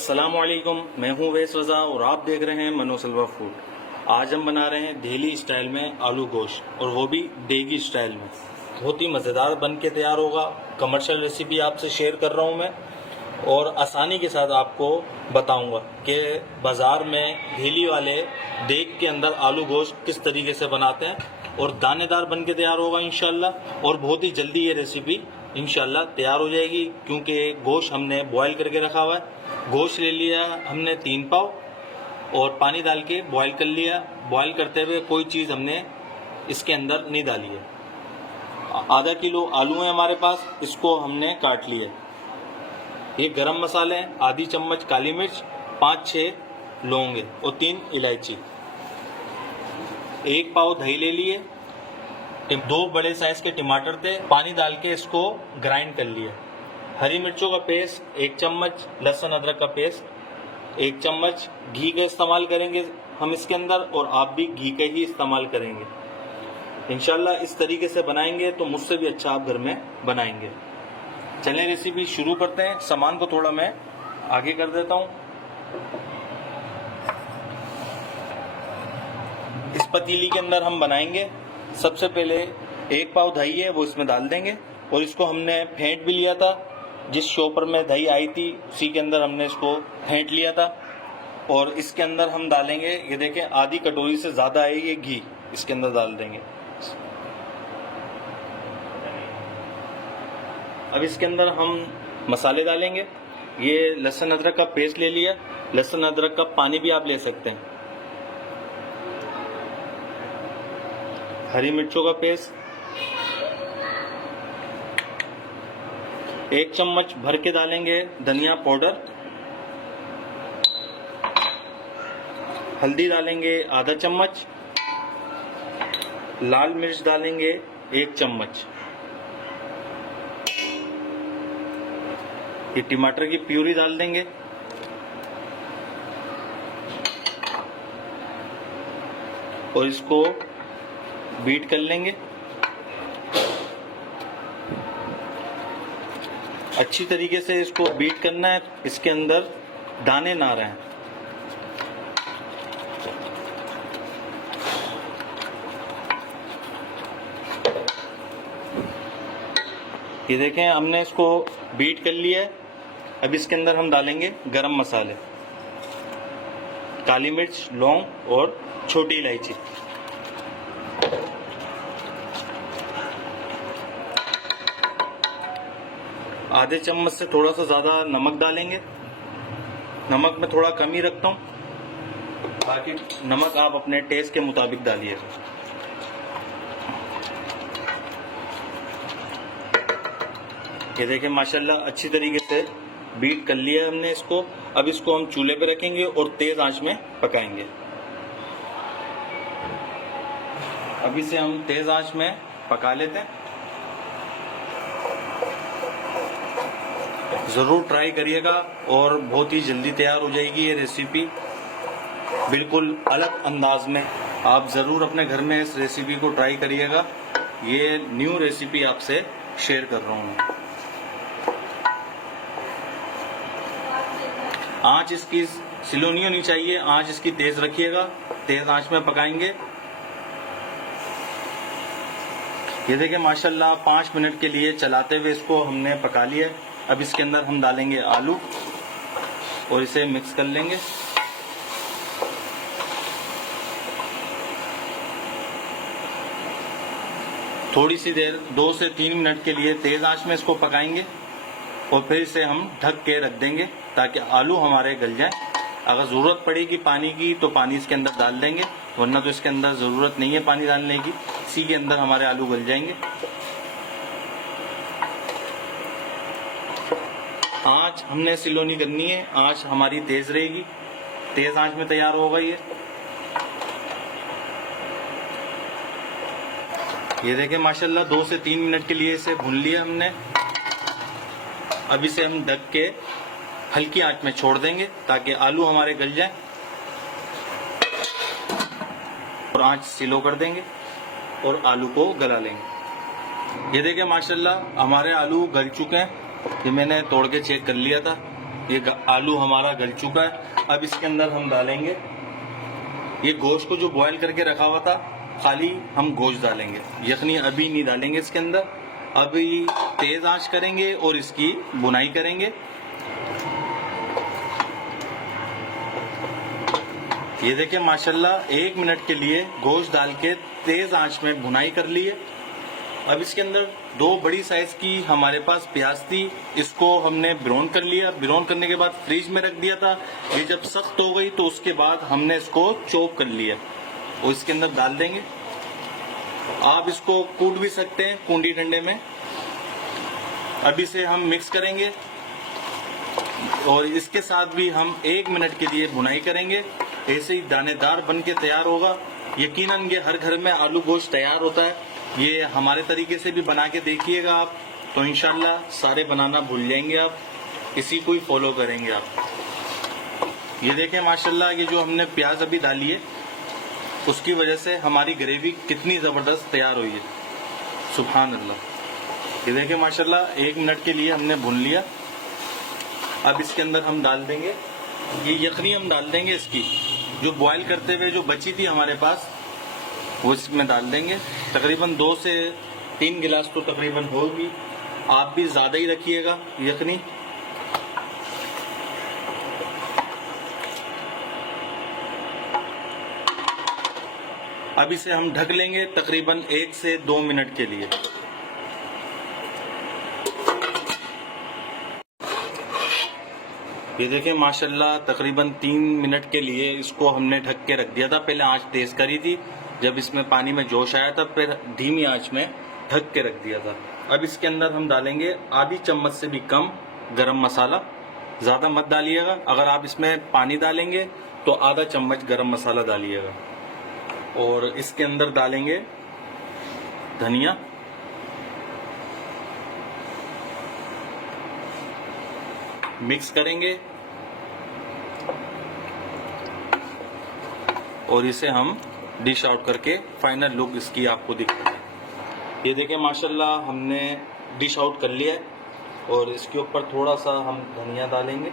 अस्सलामुअलैकुम, मैं हूं वैस रज़ा और आप देख रहे हैं मनोसलवा फूड। आज हम बना रहे हैं दिल्ली स्टाइल में आलू गोश्त, और वो भी देगी स्टाइल में। बहुत ही मज़ेदार बन के तैयार होगा। कमर्शियल रेसिपी आपसे शेयर कर रहा हूं मैं, और आसानी के साथ आपको बताऊंगा कि बाज़ार में दिल्ली वाले देग के अंदर आलू गोश्त किस तरीके से बनाते हैं, और दानेदार बन के तैयार होगा इंशाल्लाह। और बहुत ही जल्दी ये रेसिपी इंशाल्लाह तैयार हो जाएगी, क्योंकि गोश्त हमने बॉयल करके रखा हुआ है। गोश्त ले लिया हमने 3 पाव और पानी डाल के बॉयल कर लिया। बॉयल करते हुए कोई चीज़ हमने इसके अंदर नहीं डाली है। आधा किलो आलू है हमारे पास, इसको हमने काट लिया। ये गरम मसाले हैं, आधी चम्मच काली मिर्च, 5-6 लौंगे और 3 इलायची। 1 पाव दही ले लिए। 2 बड़े साइज के टमाटर थे, पानी डाल के इसको ग्राइंड कर लिया। हरी मिर्चों का पेस्ट 1 चम्मच, लहसुन अदरक का पेस्ट 1 चम्मच। घी का इस्तेमाल करेंगे हम इसके अंदर, और आप भी घी का ही इस्तेमाल करेंगे इंशाल्लाह। इस तरीके से बनाएंगे तो मुझसे भी अच्छा आप घर में बनाएंगे। चलें रेसिपी शुरू करते हैं। सामान को थोड़ा मैं आगे कर देता हूँ। इस पतीली के अंदर हम बनाएंगे। सबसे पहले 1 पाव दही है वो इसमें डाल देंगे, और इसको हमने फेंट भी लिया था। जिस शॉपर में दही आई थी उसी के अंदर हमने इसको फेंट लिया था। और इसके अंदर हम डालेंगे, ये देखें आधी कटोरी से ज़्यादा है ये घी, इसके अंदर डाल देंगे। अब इसके अंदर हम मसाले डालेंगे। ये लहसुन अदरक का पेस्ट ले लिया, लहसुन अदरक का पानी भी आप ले सकते हैं। हरी मिर्चों का पेस्ट 1 चम्मच भर के डालेंगे। धनिया पाउडर, हल्दी डालेंगे आधा चम्मच, लाल मिर्च डालेंगे 1 चम्मच। ये टमाटर की प्यूरी डाल देंगे, और इसको बीट कर लेंगे। अच्छी तरीके से इसको बीट करना है, इसके अंदर दाने ना रहें। ये देखें हमने इसको बीट कर लिया है। अब इसके अंदर हम डालेंगे गरम मसाले, काली मिर्च, लौंग और छोटी इलायची। आधे चम्मच से थोड़ा सा ज़्यादा नमक डालेंगे। नमक मैं थोड़ा कम ही रखता हूँ, बाकी नमक आप अपने टेस्ट के मुताबिक डालिएगा। ये देखें माशाल्लाह अच्छी तरीके से बीट कर लिया हमने इसको। अब इसको हम चूल्हे पे रखेंगे और तेज़ आंच में पकाएंगे। अब इसे हम तेज़ आंच में पका लेते हैं। ज़रूर ट्राई करिएगा, और बहुत ही जल्दी तैयार हो जाएगी ये रेसिपी, बिल्कुल अलग अंदाज में। आप ज़रूर अपने घर में इस रेसिपी को ट्राई करिएगा। ये न्यू रेसिपी आपसे शेयर कर रहा हूँ। आंच इसकी स्लो नहीं होनी चाहिए, आंच इसकी तेज़ रखिएगा। तेज़ आंच में पकाएंगे। ये देखिए माशाल्लाह 5 मिनट के लिए चलाते हुए इसको हमने पका लिया। अब इसके अंदर हम डालेंगे आलू और इसे मिक्स कर लेंगे। थोड़ी सी देर 2 से 3 मिनट के लिए तेज आंच में इसको पकाएंगे, और फिर इसे हम ढक के रख देंगे ताकि आलू हमारे गल जाएं। अगर ज़रूरत पड़ेगी पानी की तो पानी इसके अंदर डाल देंगे, वरना तो इसके अंदर ज़रूरत नहीं है पानी डालने की। इसी के अंदर हमारे आलू गल जाएंगे। आंच हमने स्लो नहीं करनी है, आंच हमारी तेज रहेगी। तेज आंच में तैयार होगा ये देखें माशाल्लाह 2 से 3 मिनट के लिए इसे भून लिया हमने। अब इसे हम ढक के हल्की आंच में छोड़ देंगे ताकि आलू हमारे गल जाएं, और आंच स्लो कर देंगे और आलू को गला लेंगे। ये देखिए माशाल्लाह हमारे आलू गल चुके हैं। ये मैंने तोड़ के चेक कर लिया था। ये आलू हमारा गल चुका है। अब इसके अंदर हम डालेंगे ये गोश्त को जो बॉयल करके रखा हुआ था, खाली हम गोश्त डालेंगे, यखनी अभी नहीं डालेंगे इसके अंदर। अभी तेज आंच करेंगे और इसकी बुनाई करेंगे। ये देखिए माशाल्लाह 1 मिनट के लिए गोश्त डाल के तेज आंच में भुनाई कर ली है। अब इसके अंदर 2 बड़ी साइज की हमारे पास प्याज थी, इसको हमने ब्राउन कर लिया। ब्राउन करने के बाद फ्रीज में रख दिया था। ये जब सख्त हो गई तो उसके बाद हमने इसको चॉप कर लिया और इसके अंदर डाल देंगे। आप इसको कूट भी सकते हैं कूंडी डंडे में। अब इसे हम मिक्स करेंगे और इसके साथ भी हम 1 मिनट के लिए भुनाई करेंगे। ऐसे ही दानेदार बन के तैयार होगा। यकीनन ये हर घर में आलू गोश्त तैयार होता है। ये हमारे तरीके से भी बना के देखिएगा आप, तो इंशाल्लाह सारे बनाना भूल जाएंगे आप, इसी को ही फॉलो करेंगे आप। ये देखें माशाल्लाह ये जो हमने प्याज अभी डाली है उसकी वजह से हमारी ग्रेवी कितनी ज़बरदस्त तैयार हुई है, सुभान अल्लाह। ये देखें माशाल्लाह 1 मिनट के लिए हमने भून लिया। अब इसके अंदर हम डाल देंगे ये यखनी, हम डाल देंगे इसकी जो बॉयल करते हुए जो बची थी हमारे पास, वो इसमें डाल देंगे। तकरीबन 2 से 3 गिलास तो तकरीबन होगी। आप भी ज़्यादा ही रखिएगा यखनी। अब इसे हम ढक लेंगे तकरीबन 1 से 2 मिनट के लिए। ये देखें माशाल्लाह तकरीबन 3 मिनट के लिए इसको हमने ढक के रख दिया था। पहले आंच तेज करी थी, जब इसमें पानी में जोश आया था फिर धीमी आंच में ढक के रख दिया था। अब इसके अंदर हम डालेंगे आधी चम्मच से भी कम गरम मसाला। ज़्यादा मत डालिएगा। अगर आप इसमें पानी डालेंगे तो आधा चम्मच गरम मसाला डालिएगा। और इसके अंदर डालेंगे धनिया, मिक्स करेंगे और इसे हम डिश आउट करके फाइनल लुक इसकी आपको दिखाते हैं। ये देखें माशाल्लाह हमने डिश आउट कर लिया है और इसके ऊपर थोड़ा सा हम धनिया डालेंगे।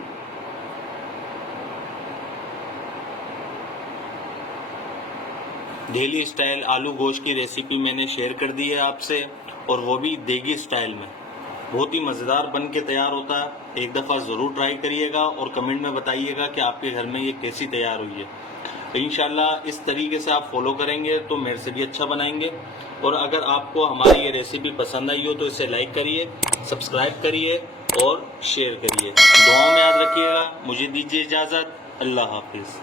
दिल्ली स्टाइल आलू गोश्त की रेसिपी मैंने शेयर कर दी है आपसे, और वो भी देगी स्टाइल में। बहुत ही मज़ेदार बन के तैयार होता है। एक दफ़ा ज़रूर ट्राई करिएगा और कमेंट में बताइएगा कि आपके घर में ये कैसी तैयार हुई है। इंशाल्लाह इस तरीके से आप फॉलो करेंगे तो मेरे से भी अच्छा बनाएंगे। और अगर आपको हमारी ये रेसिपी पसंद आई हो तो इसे लाइक करिए, सब्सक्राइब करिए और शेयर करिए। दुआओं में याद रखिएगा। मुझे दीजिए इजाज़त। अल्लाह हाफिज़।